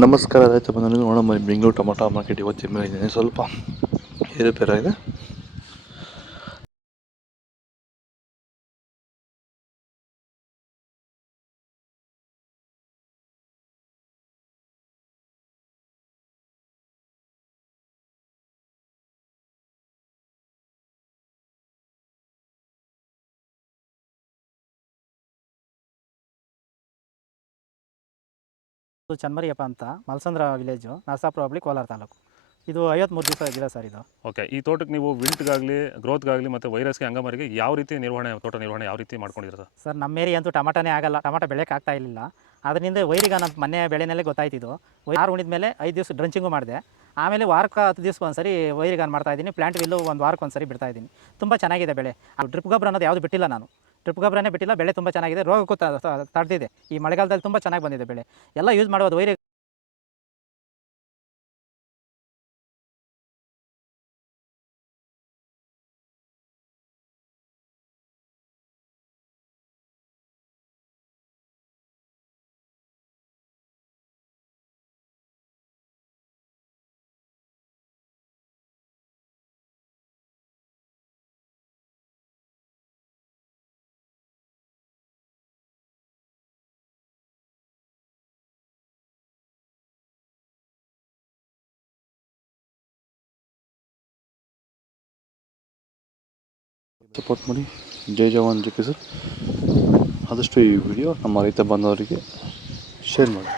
ನಮಸ್ಕಾರ ರೈತ ಬಂಧುಗಳಿಗೆ. ನೋಡೋಣ ಬೆಂಗಳೂರು ಟೊಮೊಟೊ ಮಾರ್ಕೆಟ್ ಇವತ್ತಿನ ಮೇಲೆ ಇದ್ದೀನಿ, ಸ್ವಲ್ಪ ಏರುಪೇರಾಗಿದೆ. ಇದು ಚನ್ಮರಿಯಪ್ಪ ಅಂತ ಮಲ್ಸಂದ್ರ ವಿಲೇಜು, ನರಸಾಪುರ ಹೋಬಳಿ, ಕೋಲಾರ ತಾಲೂಕು. ಇದು 53 ದಿವಸ ಗಿಡ ಸರ್ ಇದು. ಓಕೆ, ಈ ತೋಟಕ್ಕೆ ನೀವು ವಿಲ್ಟ್ಗಾಗಲಿ ಗ್ರೋತ್ಗಾಗಲಿ ಮತ್ತು ವೈರಸ್ಗೆ ಅಂಗಮಾರಿಗೆ ಯಾವ ರೀತಿ ತೋಟ ನಿರ್ವಹಣೆ ಯಾವ ರೀತಿ ಮಾಡ್ಕೊಂಡಿದ್ದೀರಾ ಸರ್? ಸರ್ ನಮ್ಮ ಏರಿಯಾ ಅಂತೂ ಟಮಾಟನೇ ಆಗಲ್ಲ, ಟಮಾಟ ಬೆಳೆಯೋಕೆ ಆಗ್ತಾ ಇರಲಿಲ್ಲ. ಅದರಿಂದ ವೈರಿಗ ನಮ್ಮ ಮನೆ ಬೆಳೆನಲ್ಲೇ ಗೊತ್ತಾಯ್ತಿದ್ದು. ಯಾರು ಉಣಿದ ಮೇಲೆ 5 ದಿವಸ ಡ್ರಂಚಿಂಗು ಮಾಡಿದೆ. ಆಮೇಲೆ ವಾರಕ್ಕೆ 10 ದಿವಸಕ್ಕೆ ಒಂದ್ಸರಿ ವೈರಿಗಾನ್ ಮಾಡ್ತಾಯಿದ್ದೀನಿ. ಪ್ಲಾಂಟ್ ವಿಲ್ಲು ಒಂದು ವಾರಕ್ಕೆ ಒಂದ್ಸರಿ ಬಿಡ್ತಾಯಿದ್ದೀನಿ. ತುಂಬ ಚೆನ್ನಾಗಿದೆ ಬೆಳೆ. ಡ್ರಿಪ್ ಗೊಬ್ಬರ ಅನ್ನೋದು ಯಾವುದು ಬಿಟ್ಟಿಲ್ಲ ನಾನು. ಡ್ರಿಪ್ ಗೊಬ್ಬರನೇ ಬಿಟ್ಟಿಲ್ಲ. ಬೆಳೆ ತುಂಬ ಚೆನ್ನಾಗಿದೆ. ರೋಗಕ್ಕೂ ತಡೆದಿದೆ. ಈ ಮಳೆಗಾಲದಲ್ಲಿ ತುಂಬ ಚೆನ್ನಾಗಿ ಬಂದಿದೆ ಬೆಳೆ. ಎಲ್ಲ ಯೂಸ್ ಮಾಡೋದು ವೈರಿ. ಸಪೋರ್ಟ್ ಮಾಡಿ. ಜೈ ಜವಾನ್ ಜೈ ಕಿಸಾನ್. ಆದಷ್ಟು ಈ ವಿಡಿಯೋ ನಮ್ಮ ರೈತ ಬಾಂಧವರಿಗೆ ಶೇರ್ ಮಾಡಿ.